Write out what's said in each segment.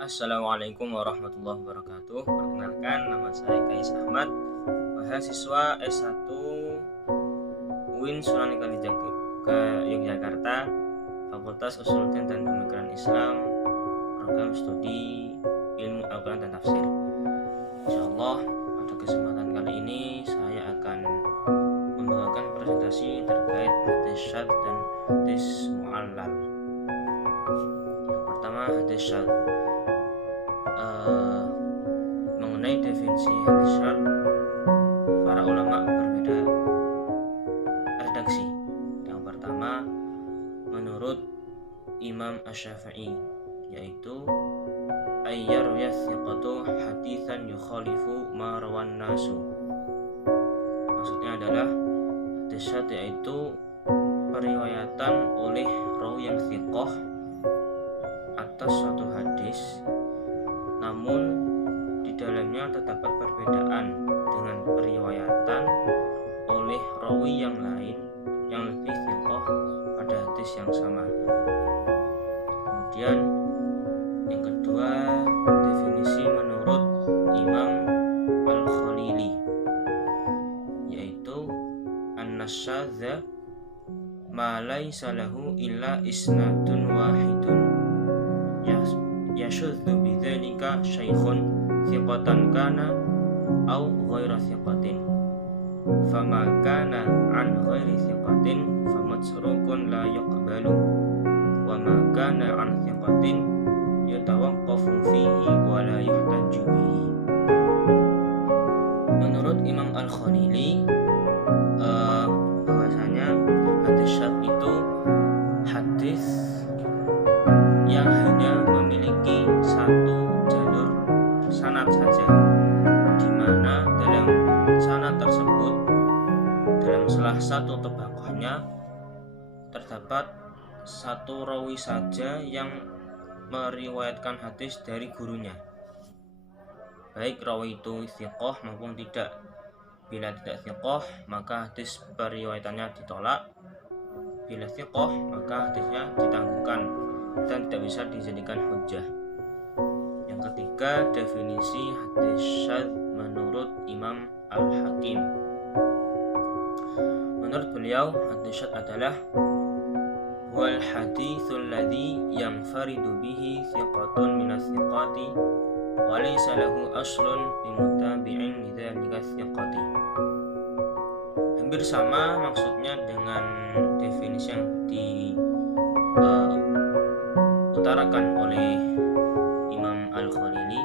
Assalamualaikum warahmatullahi wabarakatuh. Perkenalkan, nama saya Kais Ahmad, mahasiswa S1 UIN Sunan Kalijaga Yogyakarta, Fakultas Usuluddin dan Pemikiran Islam, program studi Ilmu Al-Quran dan Tafsir. Insyaallah pada kesempatan kali ini saya akan membawakan presentasi terkait hadis syadz dan hadis mu'allal. Yang pertama, hadis syadz. Mengenai definisi hadis syadz, para ulama berbeda redaksi. Yang pertama, menurut Imam Asy-Syafi'i, yaitu ayyar yathiqatu haditsan yukhalifu ma rawan nasu. Maksudnya adalah hadis syadz yaitu periwayatan oleh rawi yang thiqah atas suatu hadis, namun di dalamnya terdapat perbedaan dengan periwayatan oleh rawi yang lain yang lebih thiqah pada hadis yang sama. Kemudian yang kedua, definisi menurut Imam Al-Khalili, yaitu an-nasyadza ma laisa lahu illa isnadun wahidun yashudzu bidzalika syaikhun thiqatan kana au ghaira thiqatin, fama kana an ghairi thiqatin famatsrukun la yuqbalu, wa ma kana an thiqatin yatawaqqafu fihi wa la yuhtaju bihi. Menurut Imam Al-Khalili, bahwasanya hadis syadz itu hadis yang hanya memiliki satu jalur sanad saja, di mana dalam sanad tersebut, dalam salah satu tabaqahnya terdapat satu rawi saja yang meriwayatkan hadis dari gurunya, baik rawi itu thiqah maupun tidak. Bila tidak thiqah, maka hadis periwayatannya ditolak. Bila thiqah, maka hadisnya ditangguhkan dan tidak bisa dijadikan hujjah. Yang ketiga, definisi hadis syadz menurut Imam Al-Hakim. Menurut beliau, hadis syadz adalah wal haditsul ladzi yanfaridu bihi thiqatun minas thiqati wa laysa lahu aslun bimutabi'in lidzalika thiqati. Hampir sama maksudnya dengan definisi yang diutarakan oleh Imam Al-Khalili,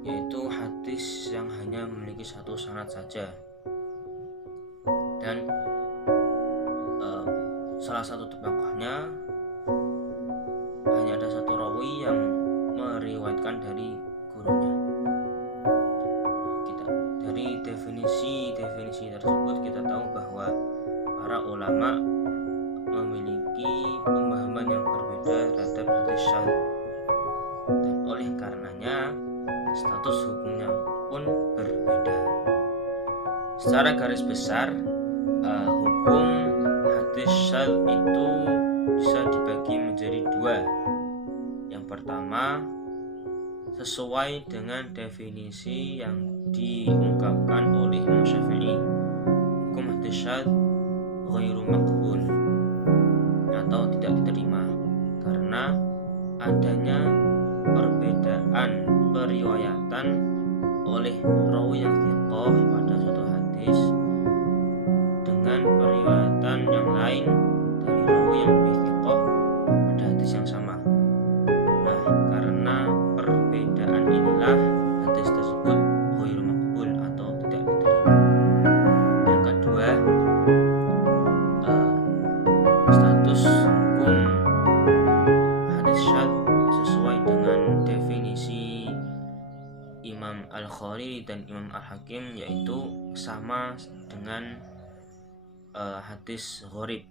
yaitu hadis yang hanya memiliki satu sanad saja dan salah satu tabaqahnya hanya ada satu rawi yang meriwayatkan dari gurunya. Dari definisi tersebut kita tahu bahwa para ulama memiliki pemahaman yang berbeda terhadap hadis syadz, dan oleh karenanya status hukumnya pun berbeda. Secara garis besar, hukum hadis syadz itu bisa dibagi menjadi dua. Yang pertama, sesuai dengan definisi yang diungkapkan oleh Imam Syafi'i, hukum hadis syadz ghairu maqbul atau tidak diterima karena adanya perbedaan periwayatan oleh rawi yang thiqah pada suatu hadis dengan periwayatan yang lain dari rawi yang lebih thiqah pada hadis yang sama. Nah, karena perbedaan inilah hadis tersebut ghairu maqbul atau tidak diterima. Yang kedua, status hukum hadis syadz sesuai dengan definisi Imam Al-Khalili dan Imam Al-Hakim, yaitu sama dengan hadis gharib.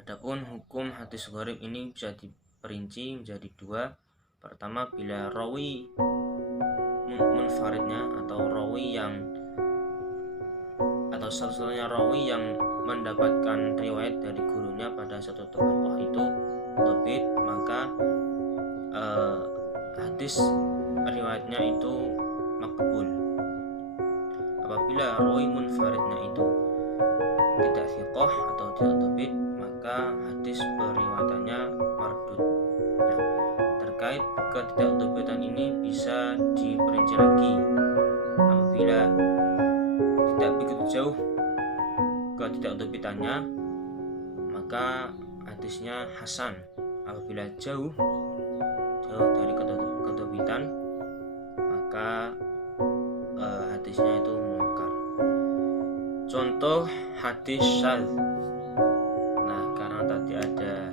Adapun hukum hadis gharib ini bisa diperinci menjadi dua. Pertama, bila rawi munfaridnya atau rawi yang atau satu-satunya rawi yang mendapatkan riwayat dari gurunya pada satu tokoh itu lebih, maka hadis riwayatnya itu makbul. Apabila rawi munfaridnya itu tidak thiqah atau tidak dhabit, maka hadis periwayatannya mardud. Nah, terkait ketidakdhabitan ini bisa diperinci lagi. Apabila tidak begitu jauh ketidakdhabitannya, maka hadisnya hasan. Apabila jauh dari kedhabitan, maka hadisnya itu munkar. Contoh hadis syadz. Nah, karena tadi ada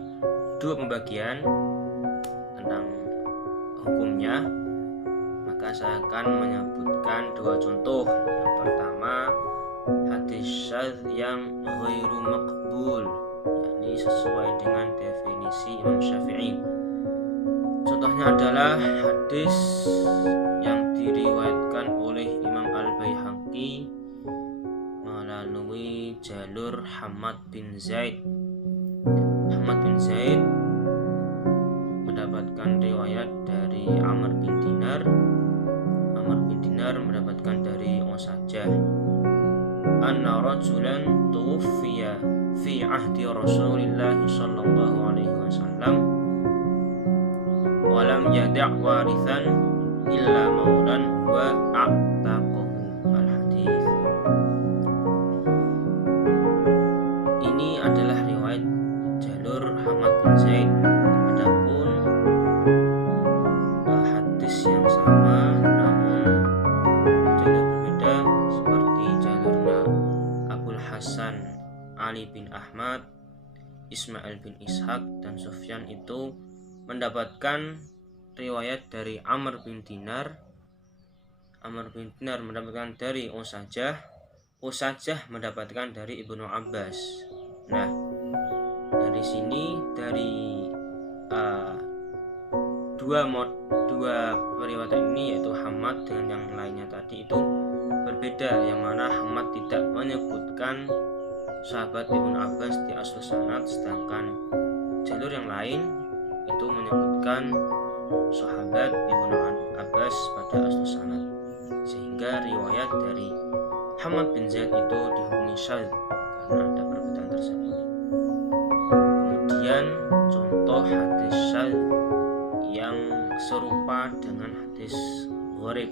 dua pembagian tentang hukumnya, maka saya akan menyebutkan dua contoh. Yang pertama, hadis syadz yang ghairu maqbul, yakni sesuai dengan definisi Imam Syafi'i. Contohnya adalah hadis yang diriwayatkan oleh Imam Al-Baihaqi melalui jalur Hammad bin Zaid. Hammad bin Zaid mendapatkan riwayat dari Amr bin Dinar. Amr bin Dinar mendapatkan dari Usajah. Anna rajulan tuwfiya fi ahdi Rasulillah sallallahu alaihi wasallam wa lam yada' warithan illa maulan wa a'taqahu. Al-hadis. Ini adalah riwayat jalur Hammad bin Zaid. Adapun hadis yang sama namun jalur berbeda seperti jalurnya Abul Hasan Ali bin Ahmad, Ismail bin Ishaq dan Sufyan itu mendapatkan riwayat dari Amr bin Dinar. Amr bin Dinar mendapatkan dari Usajah. Usajah mendapatkan dari Ibnu Abbas. Nah, dari sini dari dua periwayatan ini, yaitu Hammad dengan yang lainnya tadi itu berbeda, yang mana Hammad tidak menyebutkan sahabat Ibnu Abbas di asal sanad, sedangkan jalur yang lain itu menyebutkan sahabat Ibnu Abbas pada asal sanad, sehingga riwayat dari Hammad bin Zaid itu dihukumi syadz karena ada perbedaan tersebut. Kemudian contoh hadis syadz yang serupa dengan hadis gharib,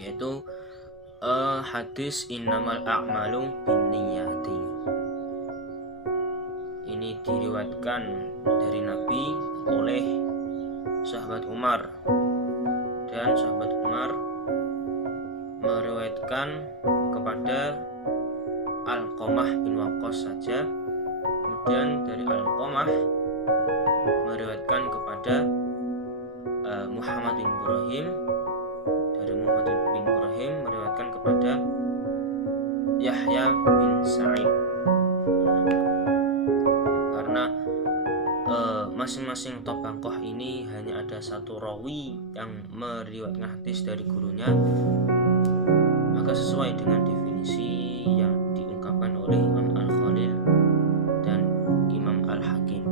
yaitu hadis innamal a'malu binniyati. Ini diriwayatkan dari Nabi oleh sahabat Umar, dan sahabat Umar meriwayatkan kepada Alqamah bin Waqqas saja. Kemudian dari Alqamah meriwayatkan kepada Muhammad bin Ibrahim. Dari Muhammad bin Ibrahim meriwayatkan kepada Yahya bin Sa'id. Karena masing-masing tabaqah ini hanya ada satu rawi yang meriwayatkan hadis dari gurunya, maka sesuai dengan definisi yang diungkapkan oleh Imam Al-Khalil dan Imam Al-Hakim.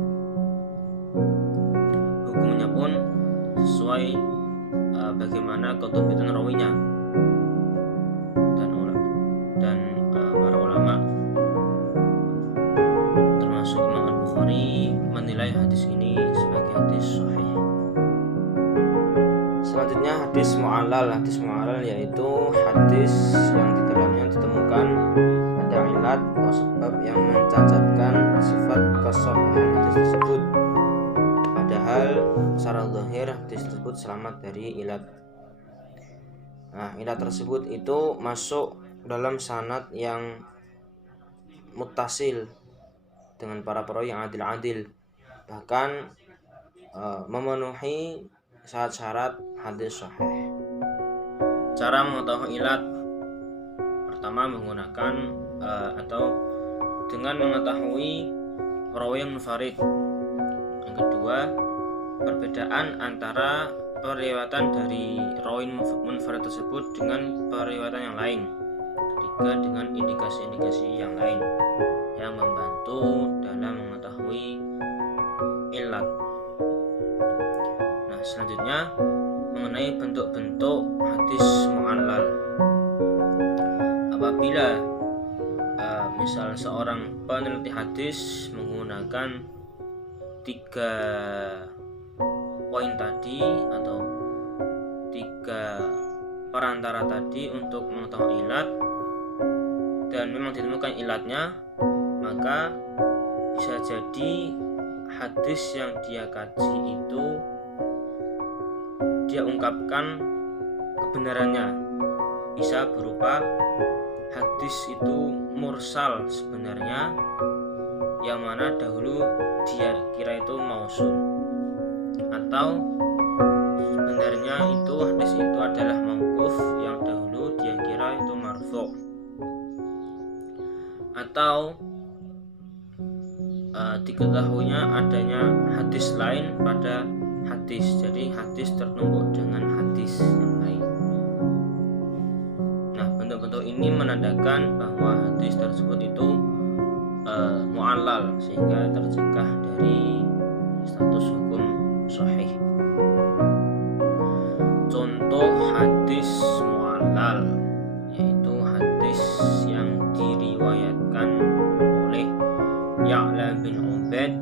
Hukumnya pun sesuai bagaimana kedhabitan rawinya, dan para ulama termasuk Imam Al-Bukhari menilai hadis ini sebagai hadis sahih. Selanjutnya hadis mu'allal. Hadis mu'allal yaitu hadis yang di dalamnya ditemukan ada ilat atau sebab yang mencacatkan sifat kesahihan hadis tersebut, padahal secara zahir hadis tersebut selamat dari ilat. Nah, ilat tersebut itu masuk dalam sanad yang muttasil dengan para perawi yang adil-adil, bahkan memenuhi syarat-syarat hadis sahih. Cara mengetahui ilat: pertama, menggunakan atau dengan mengetahui perawi yang munfarid. Yang kedua, perbedaan antara periwayatan dari rawi munfarid tersebut dengan periwayatan yang lain. Ketiga, dengan indikasi-indikasi yang lain yang membantu dalam mengetahui ilat. Nah, Selanjutnya mengenai bentuk-bentuk hadis mu'allal. Apabila misal seorang peneliti hadis menggunakan 3 poin tadi atau 3 perantara tadi untuk mengetahui ilat, dan memang ditemukan ilatnya, maka bisa jadi hadis yang dia kaji itu dia ungkapkan kebenarannya bisa berupa hadis itu mursal sebenarnya, yang mana dahulu dia kira itu mausul, atau sebenarnya itu hadis itu adalah mauquf yang dahulu dia kira itu marfu', atau diketahuinya adanya hadis lain pada hadis, jadi hadis tertumbuk dengan hadis yang lain. Nah, bentuk-bentuk ini menandakan bahwa hadis tersebut itu mu'allal, sehingga tercegah dari status hukum sahih. Contoh hadis mu'allal yaitu hadis yang diriwayatkan oleh Ya'la bin Ubaid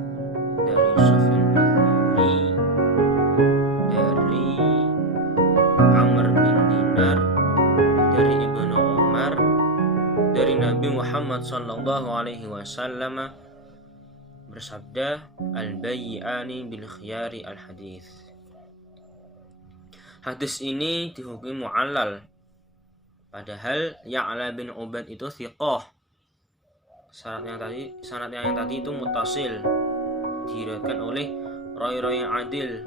dari Sufyan al-Thawri, dari Amr bin Dinar, dari Ibnu Umar, dari Nabi Muhammad sallallahu alaihi wasallam bersabda, al-bayyi'ani bil khiyari al-hadis. Hadis ini dihukumi mu'allal, padahal Ya'la bin Ubaid itu thiqah. Sanad yang tadi itu mutasil, diriwayatkan oleh rawi-rawi yang adil.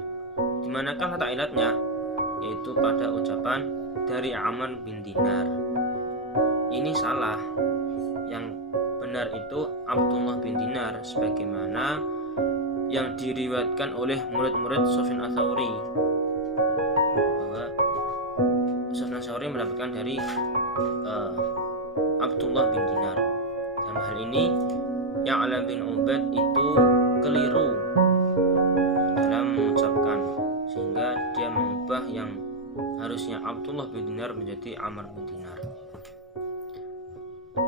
Di manakah letak ilatnya? Yaitu pada ucapan dari Amr bin Dinar. Ini salah. Yang benar itu Abdullah bin Dinar, sebagaimana yang diriwayatkan oleh murid-murid Sufyan al-Thawri, bahwa Sufyan al-Thawri mendapatkan dari Abdullah bin Dinar. Dalam hal ini Ya'la bin Ubaid itu keliru dalam mengucapkan, sehingga dia mengubah yang harusnya Abdullah bin Dinar menjadi Amr bin Dinar.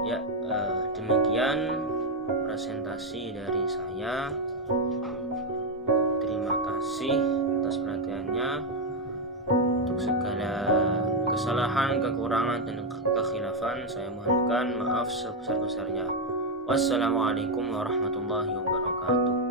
Ya, demikian presentasi dari saya. Terima kasih atas perhatiannya. Untuk segala kesalahan, kekurangan, dan kekhilafan saya mohonkan maaf sebesar-besarnya. Wassalamualaikum warahmatullahi wabarakatuh.